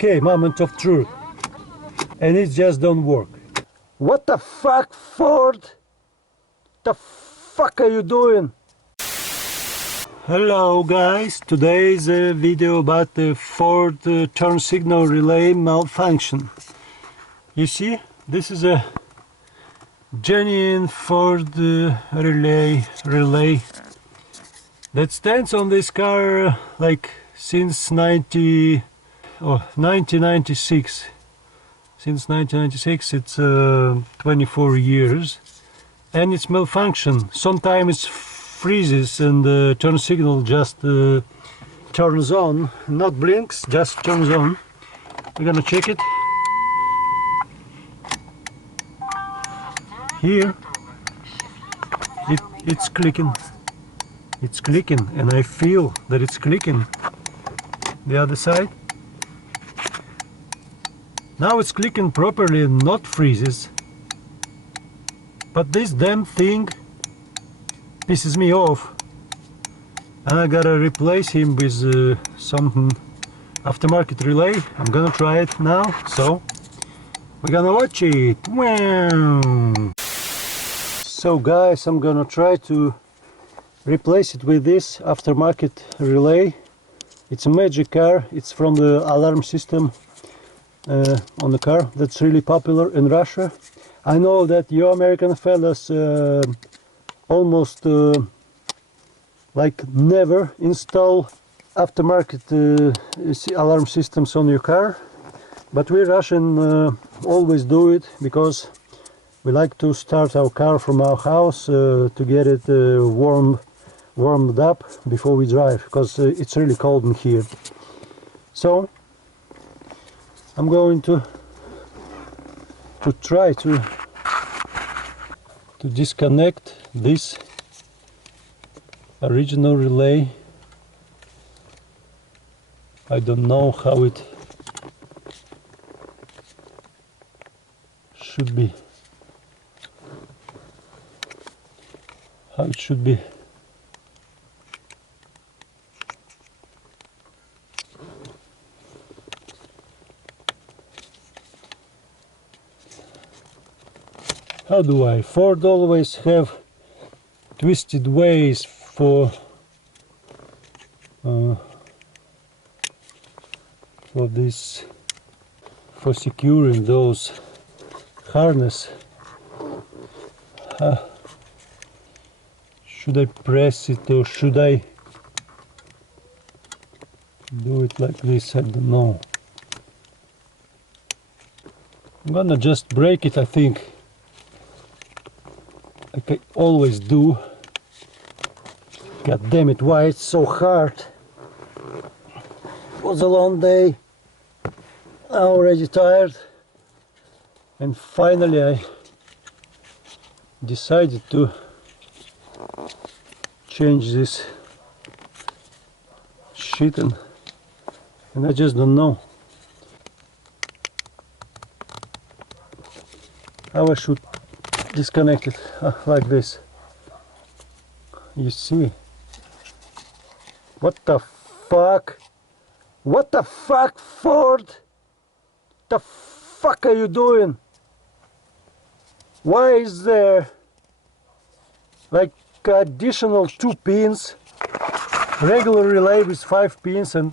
Okay, moment of truth. And it just don't work. What the fuck, Ford? The fuck are you doing? Hello guys, today is a video about the Ford turn signal relay malfunction. You see, this is a genuine Ford relay that stands on this car like since 1996. Since 1996, it's 24 years, and it's malfunction. Sometimes it freezes and the turn signal just turns on, not blinks, just turns on. We're gonna check it. Here, it's clicking. It's clicking, and I feel that it's clicking. The other side. Now it's clicking properly and not freezes. But this damn thing pisses me off. And I gotta replace him with some aftermarket relay. I'm gonna try it now, so we're gonna watch it. Wow. So guys, I'm gonna try to replace it with this aftermarket relay. It's a magic car. It's from the alarm system on the car that's really popular in Russia. I know that you American fellas almost like never install aftermarket alarm systems on your car, but we Russian always do it because we like to start our car from our house to get it warmed up before we drive, because it's really cold in here. So I'm going to try to disconnect this original relay. I don't know how it should be. How do I? Ford always have twisted ways for this, for securing those harness. Should I press it or should I do it like this? I don't know. I'm gonna just break it, I think, like I always do. God damn it, why it's so hard? It was a long day. I'm already tired. And finally I decided to change this shit, and I just don't know how I should disconnect it like this. You see? What the fuck? What the fuck, Ford? The fuck are you doing? Why is there like additional 2 pins? Regular relay with 5 pins, and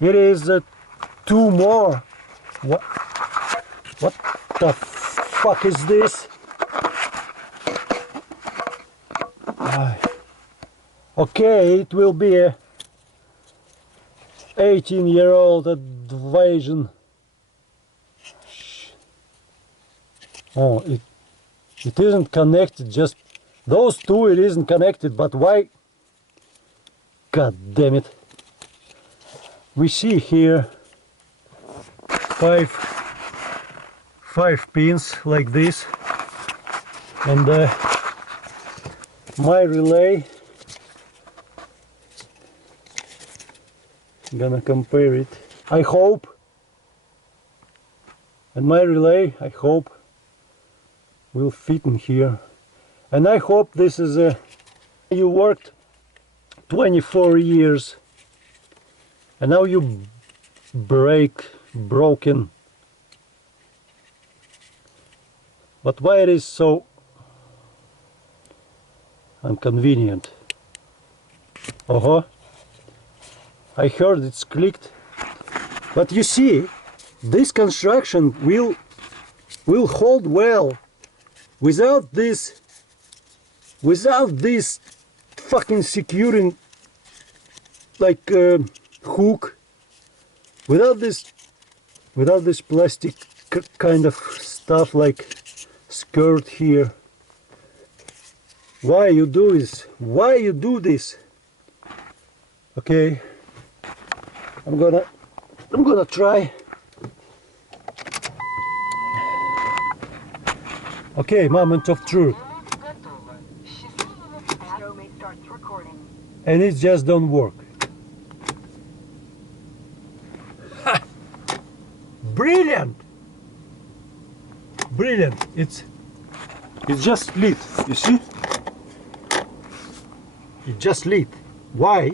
it is 2 more. What the fuck is this? Okay, it will be a 18-year-old advasion. Oh, it isn't connected. Just those 2, it isn't connected. But why? God damn it! We see here 5 pins like this, and my relay. I'm gonna compare it. I hope, and my relay, I hope, will fit in here. And I hope this is you worked 24 years and now you broken. But why it is so inconvenient? I heard it's clicked. But you see, this construction will hold well without this fucking securing like hook, without this plastic kind of stuff like skirt here. Why you do this? Why you do this? Okay, I'm gonna try. Okay, moment of truth. And it just don't work. Ha! Brilliant! Brilliant! It's just lit. You see? It just lit. Why?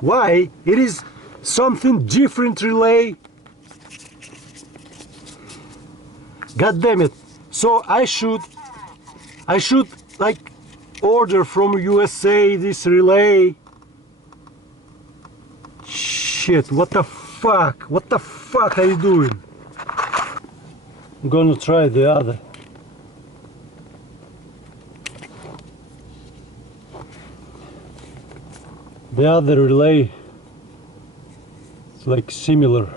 Why? It is something different relay. God damn it. So I should like order from USA this relay. Shit, what the fuck? What the fuck are you doing? I'm gonna try the other. The other relay is like similar.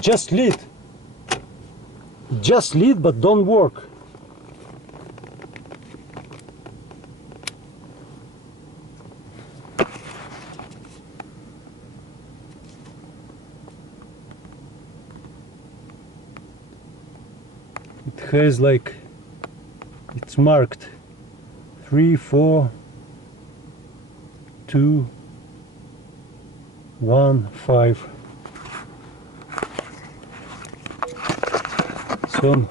Just lit, but don't work. It has like, it's marked 3, 4, 2, 1, 5. So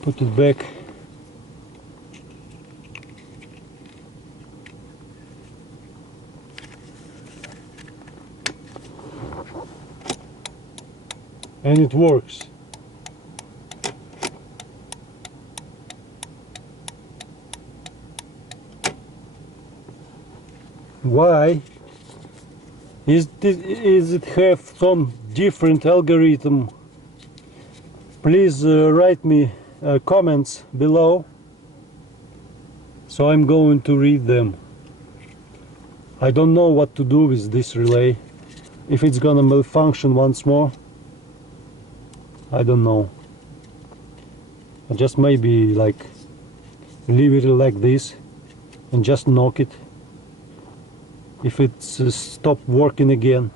put it back. And it works. Why is it have some different algorithm? Please write me comments below, so I'm going to read them. I don't know what to do with this relay. If it's gonna malfunction once more, I don't know. I just maybe like leave it like this and just knock it. If it's stopped working again.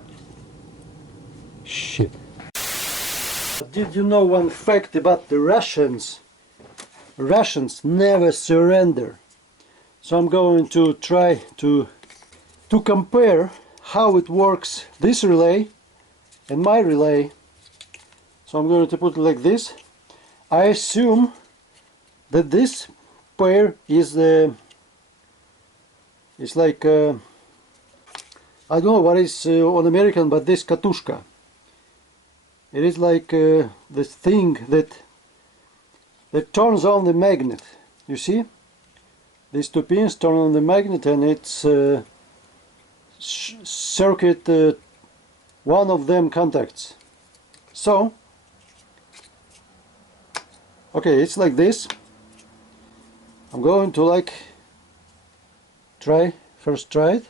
Shit. Did you know one fact about the Russians? Russians never surrender. So I'm going to try to compare how it works, this relay and my relay. So I'm going to put it like this. I assume that this pair is it's like I don't know what is on American, but this katushka. It is like this thing that turns on the magnet. You see? These two pins turn on the magnet, and it's circuit one of them contacts. So, okay, it's like this. I'm going to like first try it.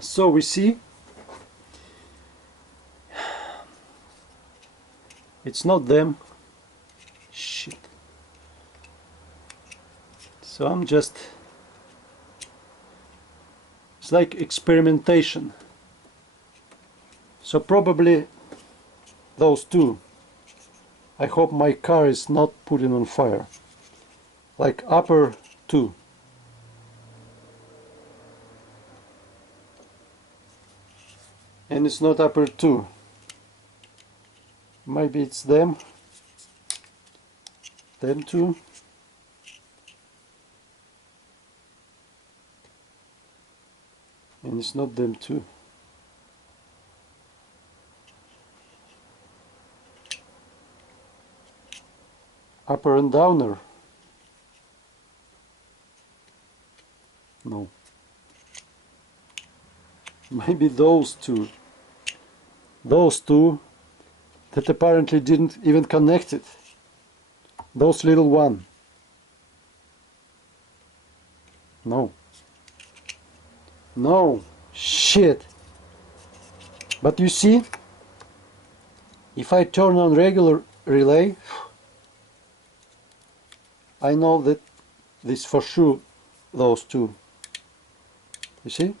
So we see it's not them. Shit. So I'm just, it's like experimentation. So probably those two. I hope my car is not putting on fire. Like upper two. and it's not upper 2. Maybe it's them 2. And it's not them 2. Upper and downer. No. Maybe those two. Those two that apparently didn't even connect it. Those little one. No. No. Shit. But you see, if I turn on regular relay, I know that this for sure those two. You see?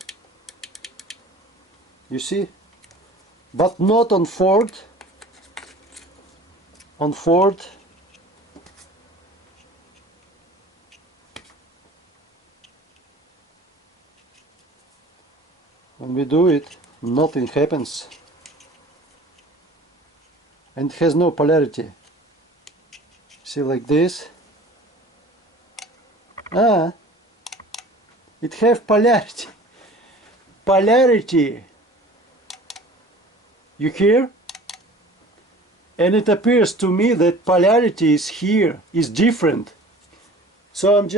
You see? But not on Ford. On Ford. When we do it, nothing happens. And it has no polarity. See, like this. It has polarity. Polarity. You hear? And it appears to me that polarity is here, is different. So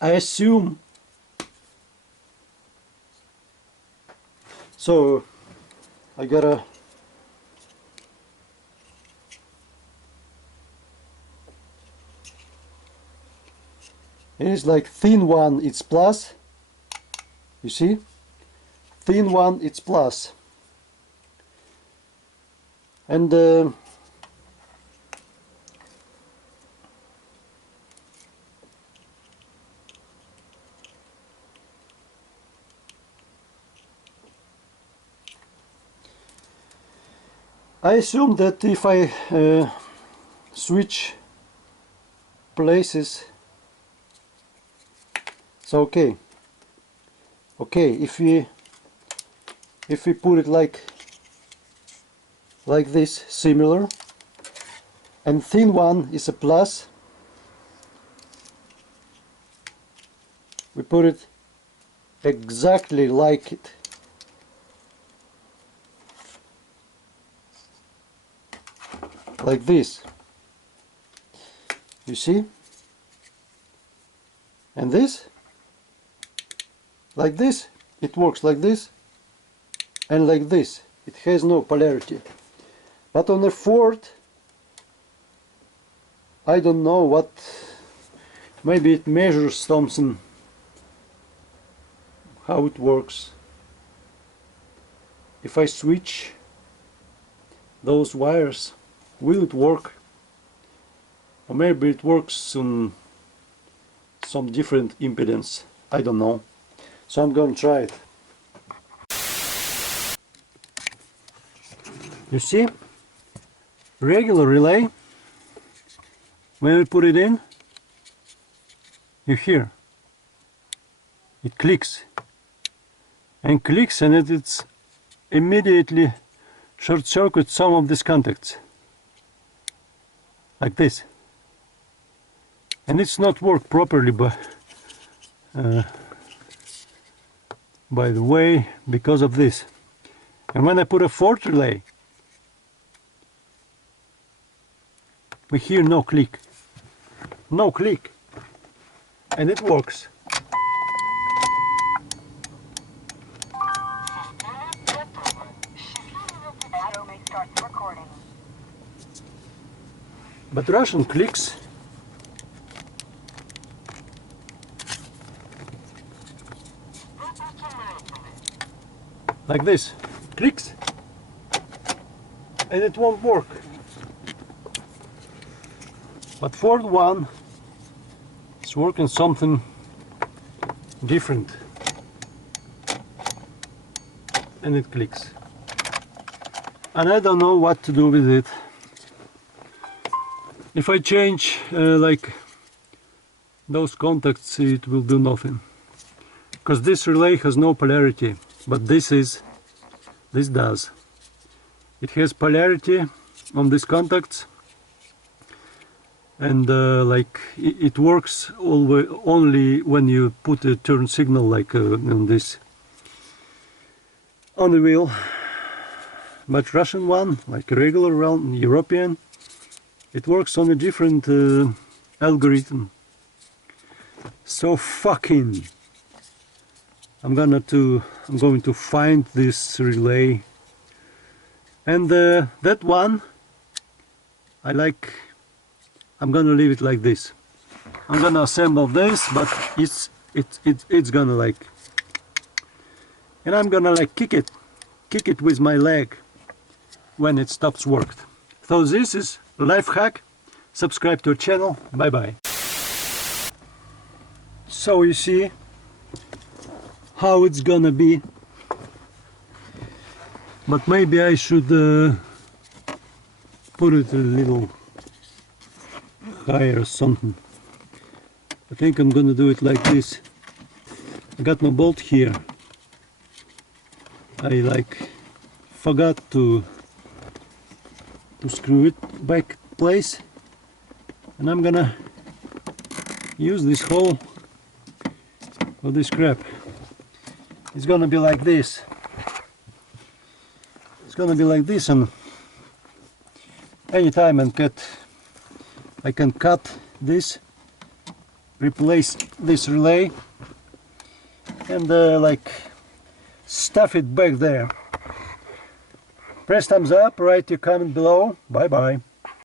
I assume. So I gotta it is like thin one it's plus, you see, thin one it's plus, and I assume that if I switch places, so okay, if we put it like this, similar, and thin one is a plus, we put it exactly like it. Like this, you see, and this, like this, it works like this, and like this, it has no polarity. But on a Ford, I don't know what, maybe it measures something, how it works. If I switch those wires, will it work? Or maybe it works on some different impedance. I don't know. So I'm going to try it. You see? Regular relay. When we put it in, you hear it clicks. And clicks, and it's immediately short circuit some of these contacts. Like this, and it's not worked properly by the way, because of this. And when I put a Ford relay, we hear no click, and it works. But Russian clicks. Like this. Clicks. And it won't work. But Ford one is working something different. And it clicks. And I don't know what to do with it. If I change like those contacts, it will do nothing, because this relay has no polarity. but this does. It has polarity on these contacts, and like it works only when you put a turn signal like on this on the wheel. But Russian one, like a regular one, European, it works on a different algorithm. So fucking I'm going to find this relay, and that one I'm gonna leave it like this. I'm gonna assemble this, but it's gonna like, and I'm gonna like kick it with my leg when it stops work. So this is life hack. Subscribe to our channel. Bye bye. So you see how it's gonna be, but maybe I should put it a little higher or something. I think I'm gonna do it like this. I got my bolt here. I like forgot to screw it back in place, and I'm gonna use this hole for this crap. It's gonna be like this. It's gonna be like this, and anytime I can cut this, replace this relay, and like stuff it back there. Press thumbs up, write your comment below. Bye bye.